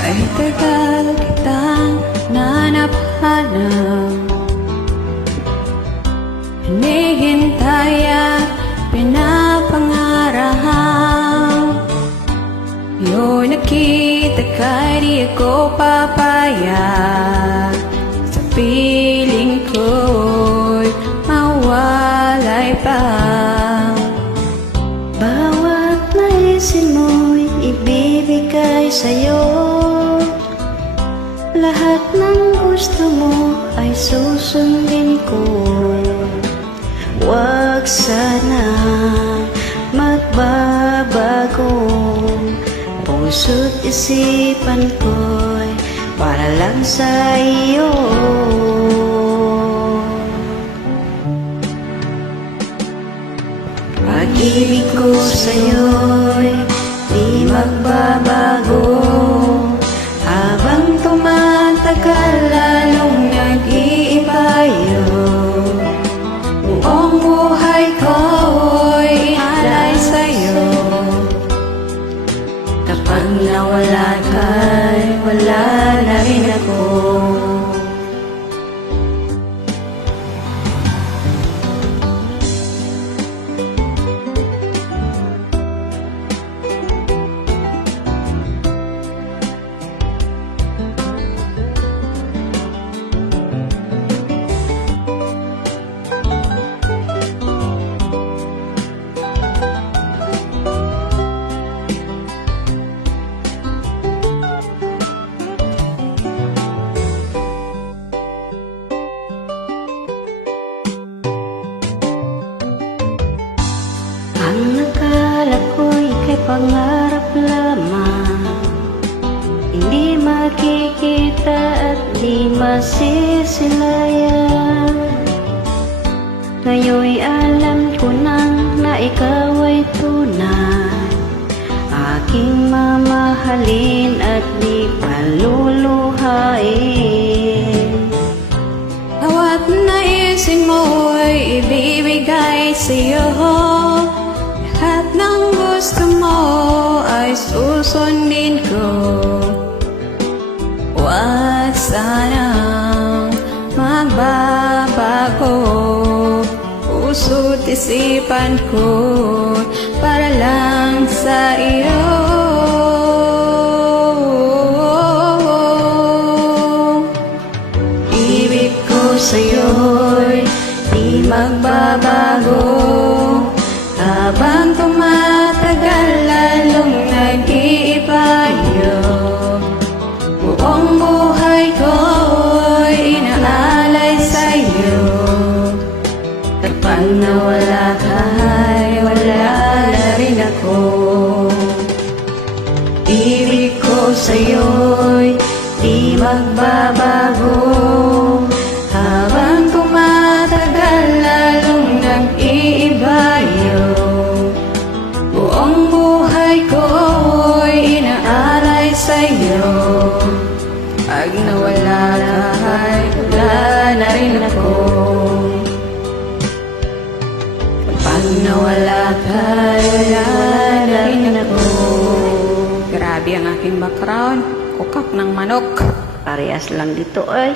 Kay tagal kitang nanap-hanap, hinihintay at pinapangarap. Yun nakita kay di ako papayag, sa piling ko'y mawalay pa. Bawat naisin mo'y ibibigay sa'yo, lahat ng gusto mo ay susundin ko. Huwag sana magbabago, puso't isipan ko'y para lang sa iyo. Pag-ibig ko sa'yo'y di magbabago, habang tumatagal lalong nag-iiba yun. Buong buhay ko'y inalay sa'yo, kapag nawala ka'y wala na rin ako. Ang nakala ko'y kay pangarap lamang, hindi makikita at di masisilayan. Ngayon'y alam ko nang na ikaw ay tunay, aking mamahalin at di paluluhain. Bawat naisin mo'y ibibigay sa'yo, lahat ng gusto mo ay susundin ko. Huwag sanang magbabago, puso't isipan ko para lang sa iyo. Ibig ko sa'yo'y di magbabago, habang tumatagal lalong nag-iiba yun. Buong buhay ko'y inaalay sa'yo, kapag nawala ka'y wala na rin ako. Ibig ko sa'yo'y di magbabago, habang tumatagal lalong nag-iiba yun. Buong buhay ko'y inaalay sa'yo, pag nawala ka'y wala na rin ako. Pag nawala ka'y wala na rin ako. Grabe ang aking background, kukak ng manok. Parehas lang dito ay.